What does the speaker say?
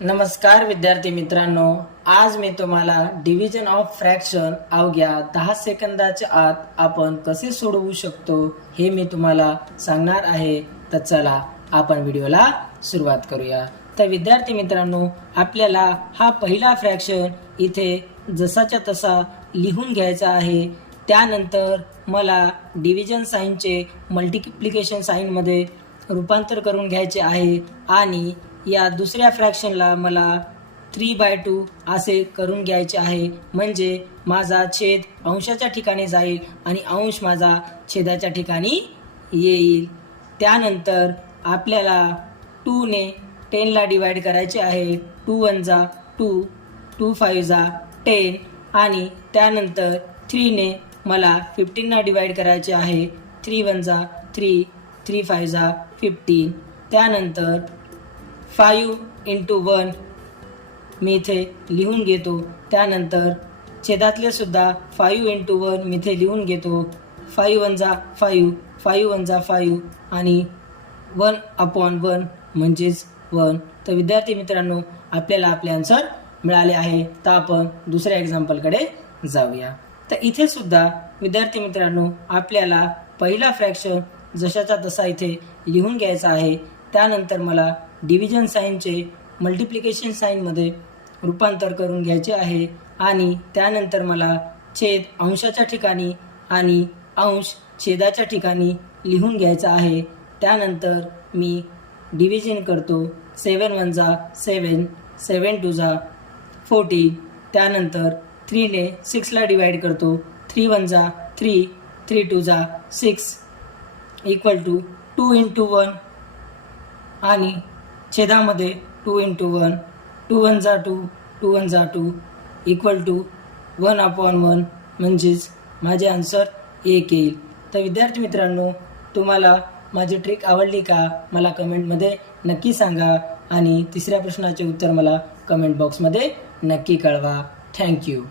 नमस्कार विद्यार्थी मित्रांनो, आज मी तुम्हाला डिव्हिजन ऑफ फ्रॅक्शन अवघ्या 10 सेकंदाच्या आत आपण कसे सोडवू शकतो हे मी तुम्हाला सांगणार आहे। तर चला आपण व्हिडिओला सुरुवात करूया। तर विद्यार्थी मित्रांनो, आपल्याला हा पहिला फ्रॅक्शन इथे जसाच्या तसा लिहून घ्यायचा आहे। त्यानंतर मला डिव्हिजन साइनचे मल्टिप्लिकेशन साइनमध्ये रूपांतर करून घ्यायचे आहे आणि या दुसऱ्या फ्रॅक्शनला मला 3/2 असे करून घ्यायचे आहे। म्हणजे माझा छेद अंशाच्या ठिकाणी जाईल आणि अंश माझा छेदाच्या ठिकाणी येईल। त्यानंतर आपल्याला 2 ने 10 ला डिवाइड करायचे आहे। 2 1 जा 2, 2 5 जा 10 आणि त्यानंतर 3 ने मला 15 ला डिवाइड करायचे आहे। 3 1 जा 3, 3 5 जा 15। त्यानंतर 5 × 1 मी इथे लिहून घेतो। त्यानंतर छेदातले सुद्धा 5 × 1 मी इथे लिहून घेतो। 5 1 जा 5, 5 1 जा 5 आणि 1/1 म्हणजेच 1। तर विद्यार्थी मित्रांनो, आपल्याला आपले आन्सर मिळाले आहे। तर आपण दुसऱ्या एक्झाम्पलकडे जाऊया। तर इथे सुद्धा विद्यार्थी मित्रांनो, आपल्याला पहिला फ्रॅक्शन जशाचा तसा इथे लिहून घ्यायचा आहे। त्यानंतर मला डिव्हिजन साइनचे मल्टिप्लिकेशन साइनमध्ये रूपांतर करून घ्यायचे आहे आणि त्यानंतर मला छेद अंशाच्या ठिकाणी आणि अंश छेदाच्या ठिकाणी लिहून घ्यायचा आहे। त्यानंतर मी डिव्हिजन करतो। 7 1 जा 7, 7 2 जा 14। त्यानंतर 3 ने 6 ला डिवाइड करतो। 3 1 जा 3, 3 2 जा 6 = 2 × 1 आणि छेदामध्ये 2 × 1, 2 1 जा 2, 2 1 जा 2 = 1/1 म्हणजेच माझे आन्सर 1 येईल। तर विद्यार्थी मित्रांनो, तुम्हाला माझी ट्रिक आवडली का मला कमेंटमध्ये नक्की सांगा आणि तिसऱ्या प्रश्नाचे उत्तर मला कमेंट बॉक्समध्ये नक्की कळवा। थँक्यू।